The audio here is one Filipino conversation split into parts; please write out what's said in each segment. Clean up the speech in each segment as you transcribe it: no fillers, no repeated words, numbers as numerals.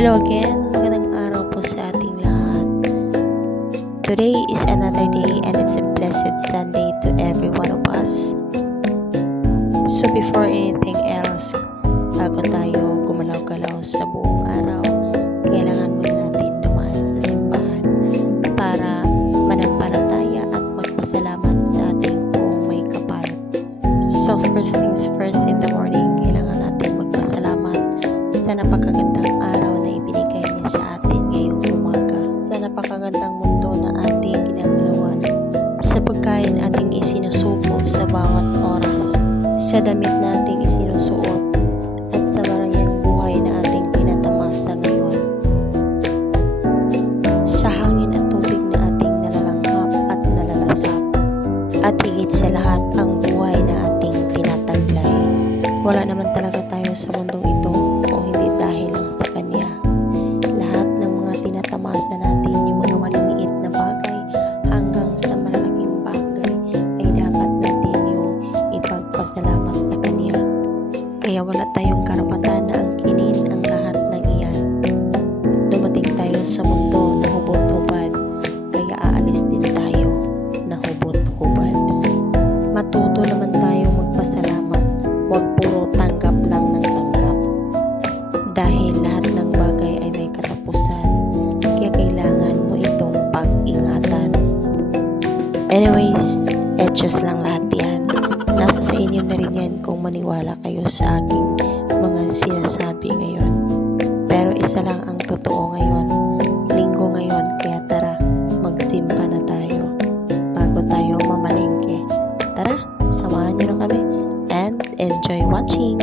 Hello again, magandang araw po sa ating lahat. Today is another day and it's a blessed Sunday to every one of us. So before anything else, bago tayo gumalaw-galaw sa buong araw, kailangan muna natin dumaan sa simbahan para manampalataya at magpasalamat sa ating buong may kapal. So first things first, in the morning, kailangan natin magpasalamat sa napakagandang araw na ibinigay niya sa atin ngayong umaga, sa napakagandang mundo na ating ginagalawan, sa pagkain ating isinusupo sa bawat oras, sa damit nating isinusuot, at sa marangyang buhay na ating tinatamasa ngayon, sa hangin at tubig na ating nalalanghap at nalalasap, at higit sa lahat ang buhay na ating tinataglay. Wala naman talaga tayo sa mundong ito kung hindi dahil lang sa Kanya. Lahat ng mga tinatamasa natin, yung mga maliliit na bagay hanggang sa malalaking bagay, ay dapat natin yung ipagpasalamat sa Kanya. Kaya wala tayong karapatan na angkinin ang lahat ng iyan. Dumating tayo sa mundo na hubot-hubad, kaya aalis din tayo na hubot-hubad. Matuto naman tayong magpasalamat, huwag puro tanggap lang ng tanggap. Dahil lahat ng bagay ay may katapusan, kaya kailangan mo itong pag-ingatan. Anyways, just lang lahat yan. Nasa sa inyo na rin yan kung maniwala kayo sa aking mga sinasabi ngayon. Pero isa lang ang totoo ngayon. Linggo ngayon, kaya tara, magsimba na tayo bago tayo mamalengke. Tara, samahan niyo na kami and enjoy watching!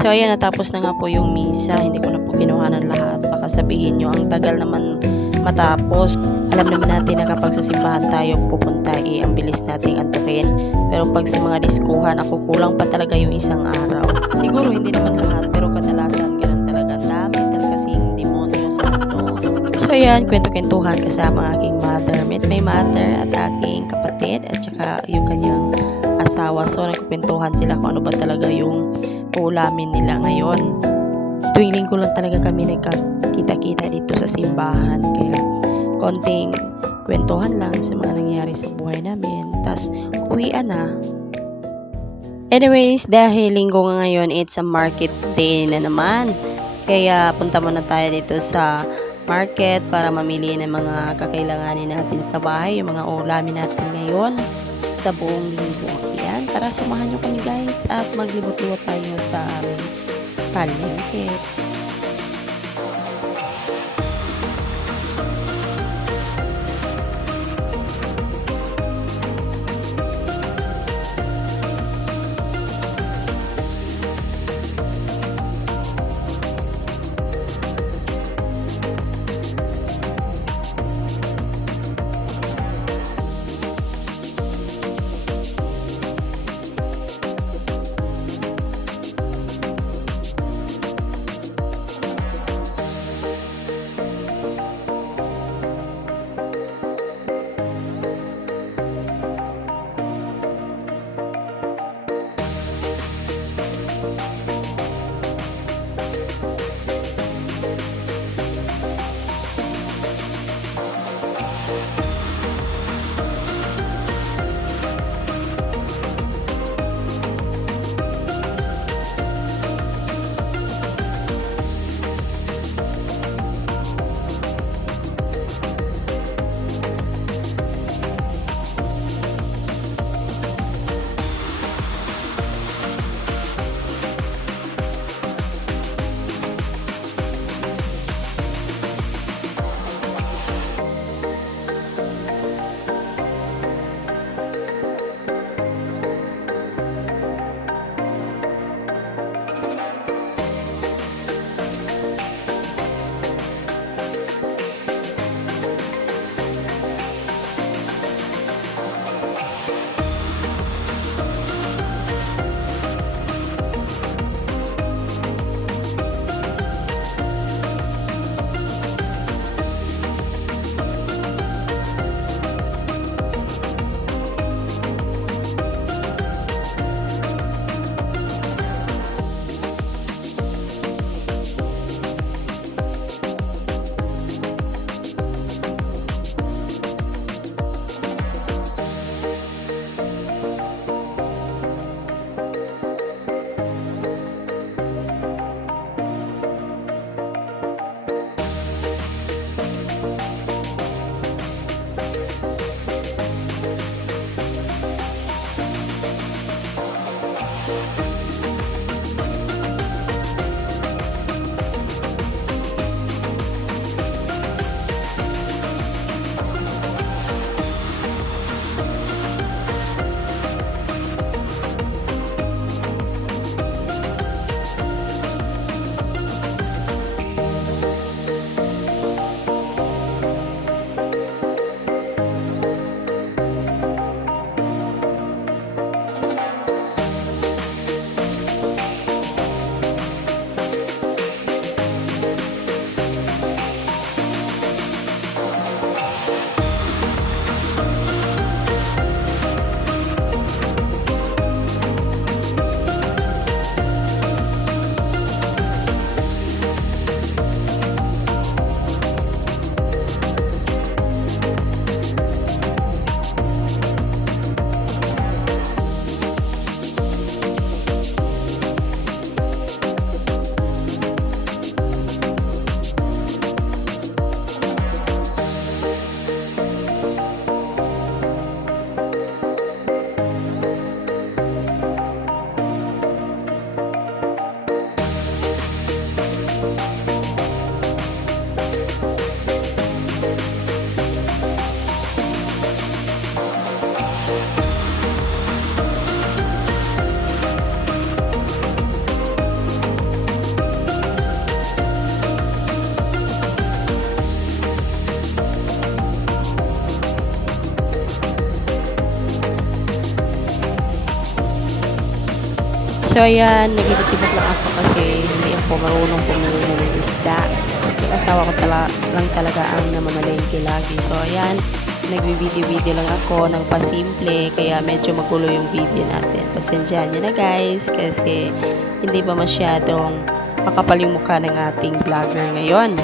So ayan, natapos na nga po yung misa. Hindi ko na po kinuha ng lahat. Baka sabihin nyo, ang tagal naman matapos. Alam naman natin na kapag sa simbahan tayo pupunta, ang bilis nating antukin. Pero pag sa mga diskuhan, ako kulang pa talaga yung isang araw. Siguro hindi naman lahat, pero kadalasan ganun talaga. Dami talaga kasing demonyo sa mundo. So ayan, kwento-kwentuhan kasama aking mother. May mother at aking kapatid at saka yung kanyang asawa. So nagkukwentuhan sila kung ano ba talaga yung ulamin nila ngayon. Tuwing linggo lang talaga kami nagkakita-kita dito sa simbahan, kaya konting kwentuhan lang sa mga nangyari sa buhay namin, tas uwian na. Anyways, dahil linggo nga ngayon, it's a market day na naman, kaya punta muna tayo dito sa market para mamili ng mga kakailanganin natin sa bahay, yung mga ulamin natin ngayon sa buong linggo. Yan, tara samahan nyo kami guys at maglibot-libot tayo sa aming palengke. So ayan, nagtitipid lang ako kasi hindi ako marunong pumili ng isda. Yung asawa ko lang talaga ang namamalengke lagi. So ayan, nagbi-video-video lang ako ng pasimple kaya medyo magulo yung video natin. Pasensyahan nyo na guys kasi hindi pa masyadong makapal yung mukha ng ating vlogger ngayon.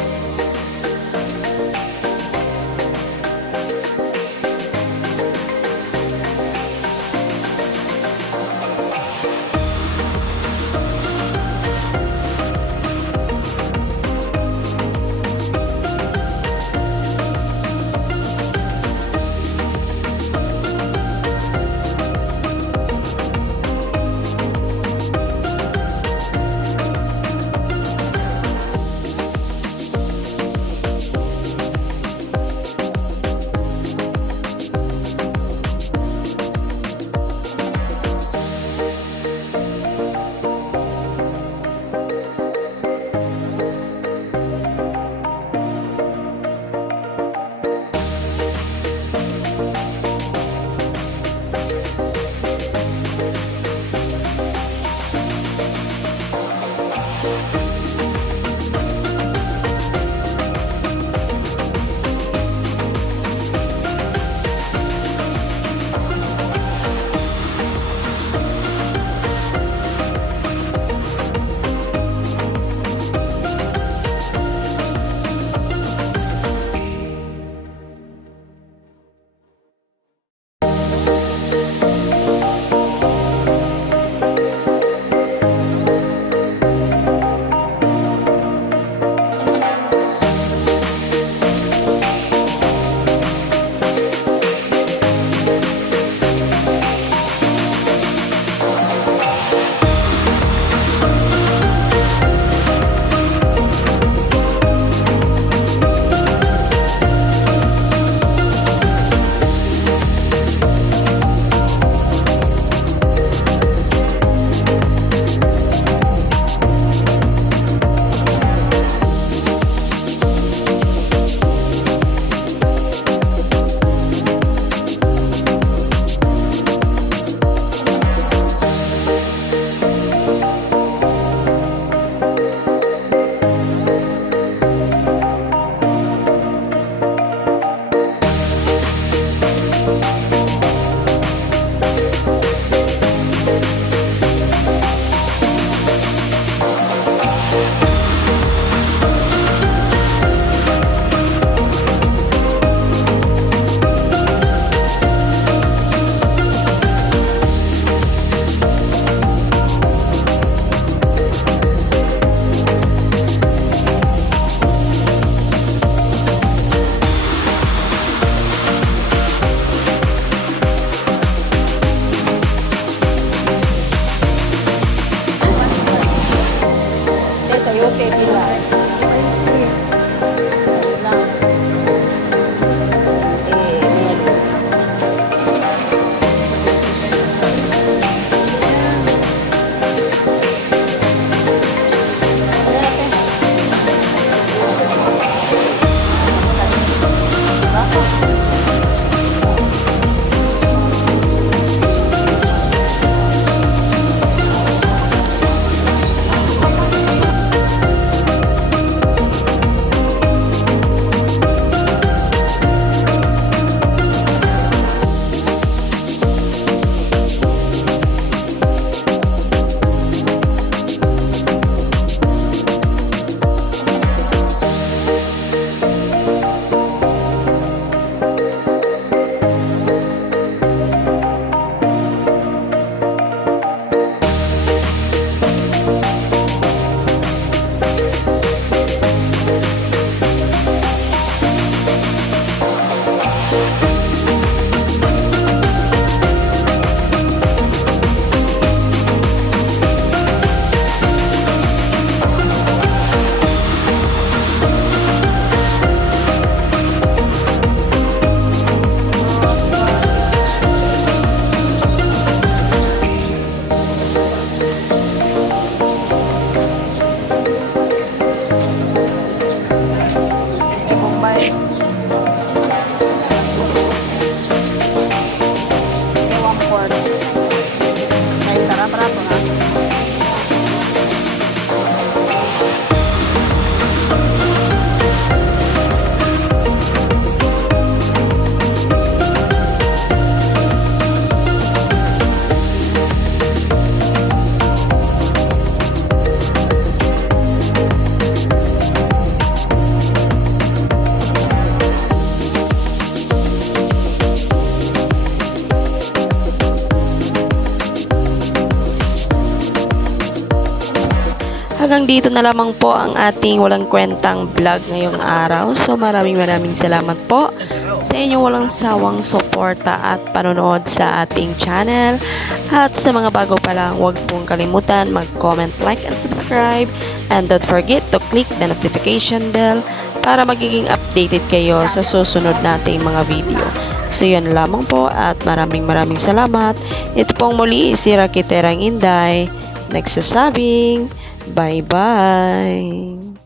Hanggang dito na lamang po ang ating walang kwentang vlog ngayong araw. So maraming salamat po sa inyong walang sawang suporta at panonood sa ating channel. At sa mga bago pa lang, huwag pong kalimutan mag-comment, like, and subscribe. And don't forget to click the notification bell para magiging updated kayo sa susunod nating mga video. So yun lamang po at maraming salamat. Ito pong muli si Rakiterang Inday nagsasabing bye-bye!